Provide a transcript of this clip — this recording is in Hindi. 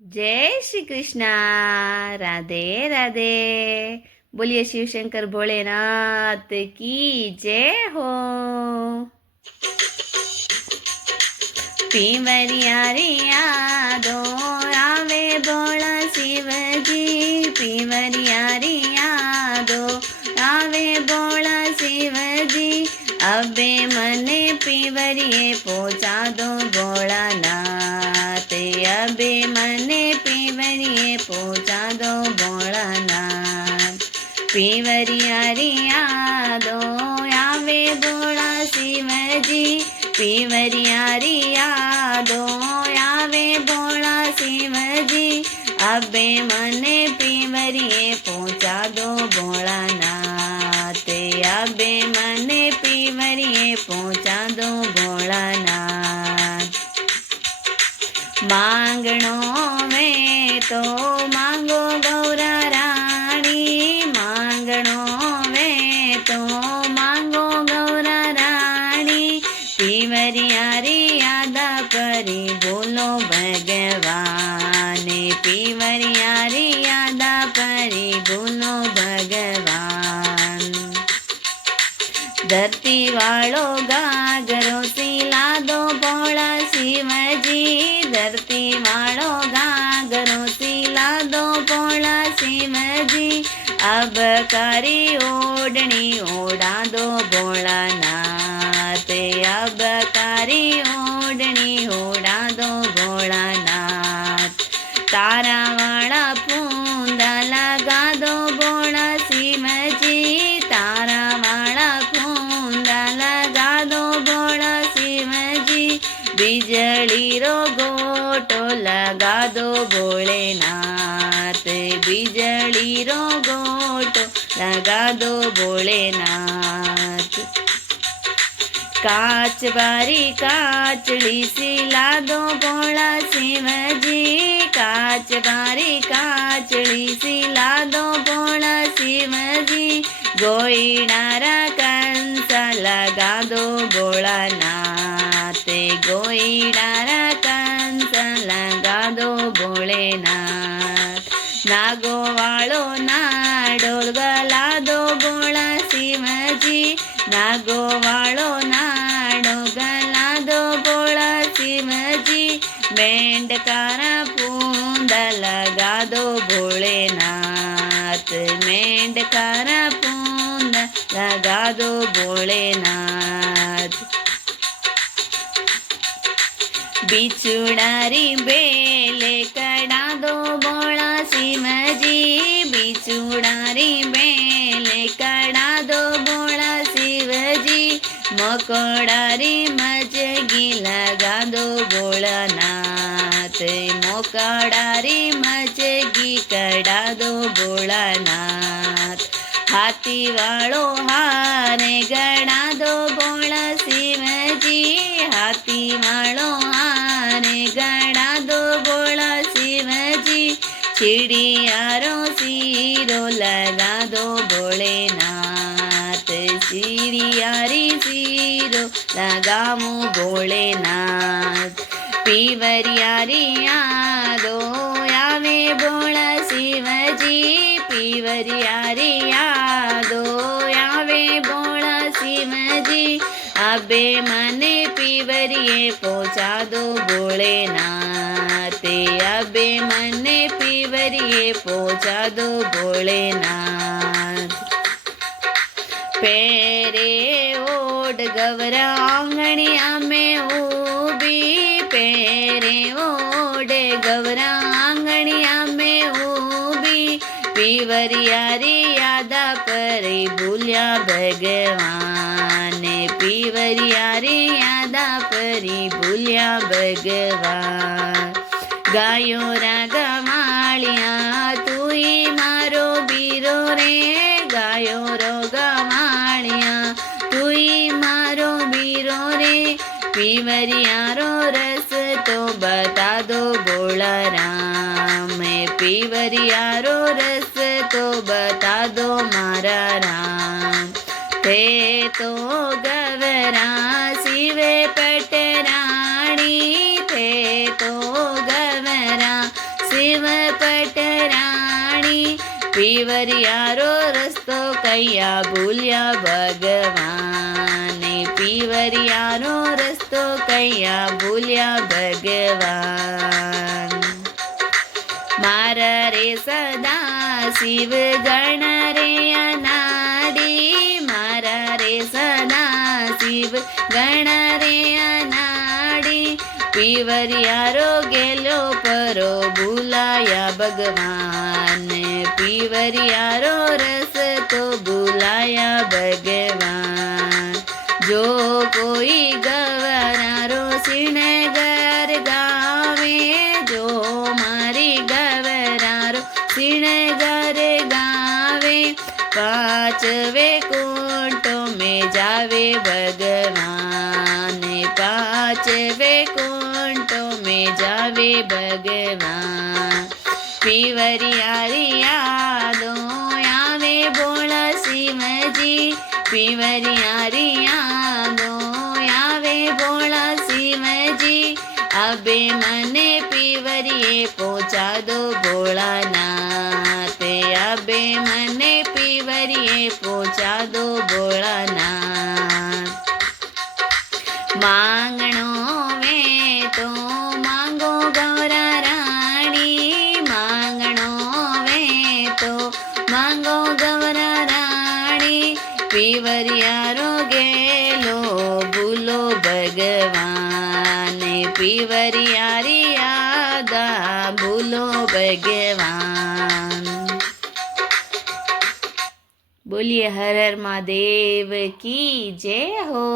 जय श्री कृष्णा। राधे राधे। बोलिए शिव शंकर भोलेनाथ की जय हो। पीवरिया रे यादो आवे भोला शिवजी। पीवरिया रे यादो आवे भोला शिवजी। अबे मने पीवरिए पहुँचा दो भोलानाथ। अबे मने पीवरिए पहुँचा दो भोलानाथ। पीवरिया रे यादो आवे भोला शिवजी। पीवरिया रे यादो आवे भोला शिवजी। अबे मने पीवरिए पहुँचा दो भोलानाथ। अबे मने पीवरिए पहुँचा दो भोलानाथ। मांगणो में तो मांगो गौरा रानी। मांगणो में तो मांगो गौरा रानी। पीवरिया रे यादा परी बोलो भगवान। पीवरिया रे यादा परी बोलो भगवान। धरती वालो गागरो सिला दो भोला शिवजी। धरती वालो गागरो सिला दो भोला शिवजी। अब कारी ओढ़नी ओढ़ा दो भोलानाथ। अब कारी ओढ़नी ओढ़ा दो भोलानाथ। तारा वाला फूंदा लगा दो भोला शिवजी। तारा वाला फूंदा लगा दो भोला शिवजी। बिजली रो गोटो लगा दो भोलेनाथ। बिजली रो गोटो लगा दो भोलेनाथ। काच बारी काचड़ी सिला दो भोला शिवजी। काच बारी काचड़ी सिला दो भोला शिवजी। गोईडारा कंस लगा दो भोलानाथ। गोईडारा कंस लगा दो भोलेनाथ। नागो वालो नाडोल गला दो भोला शिवजी। नागो वालो नाडो गला दो भोला शिवजी। मेंढकारा पूंदा लगा दो भोलेनाथ। मेंढकारा पूंदा लगा दो भोलेनाथ। बिछुड़ारी बेले कड़ा दो भोला शिवजी। बिछुड़ारी बेले कड़ा दो भोला शिवजी। मकोड़ारी मजगी लगा दो भोलानाथ। मकोड़ारी मजगी कड़ा दो भोलानाथ। हाथी वालो हारे गड़ा दो भोला शिवजी। हाथी वालो हारे गड़ा दो भोला शिवजी। चिड़ियारो सीरो लगा दो भोलेनाथ। चिड़ियारी सीरो लगामो भोलेनाथ। पीवरिया रे यादो आवे भोला शिवजी। पीवरिया रे यादो आवे भोला शिवजी। अबे मने पीवरिए पहुँचा दो भोलेनाथ। अबे मने पीवरिए पहुँचा दो भोलेनाथ। पेरे ओड गवरा आंगणिया में ऊबी। पेरे ओड गवरा आंगणिया में ऊबी। पीवरिया रे यादा परी भूलिया भगवान। पीवरिया रे यादा परी भूलिया भगवान। गायो रागा मालिया तू ही मारो बीरो रे। गायो रोगा मालिया तू ही मारो बीरो रे। पीवरिया रो रस तो बता दो भोला राम। पीवरिया रो रस तो बता दो मारा राम। थे तो गवरा शिवे पटरानी। थे तो गवरा शिव पटराणी पीवरियारो रस्तो कया भूल्या भगवान पीवरियारो रस्तो कया भूल्या भगवान मारा रे सदा शिव गण रे अनाडी मारा रे सदा शिव गण रे अनाडी पीवरियारो गेलो परो भूलाया भगवान पीवरियारो रस तो भूलाया भगवान जो कोई गवरारो श्रीनगर गावे जो मारी गवरारो श्रीनगर गावे पांचवे कुंटों में जावे भगवान पांचवे कुंटों में जावे भगवान पीवरियारी यादों आवे बोला शिवजी पीवरियारी यादों आवे बोला शिवजी अबे मने पीवरिये पहुँचा दो भोलानाथ अबे मने पीवरिये पहुँचा दो भोलानाथ मांगणो वे तो मांगो गौरा रानी मांगणो वे तो मांगो गौरा रानी पीवरियारो गेलो भूलो भगवान पीवरियारी यादा भूलो भगवान। बोलिए हर हर महादेव की जय हो।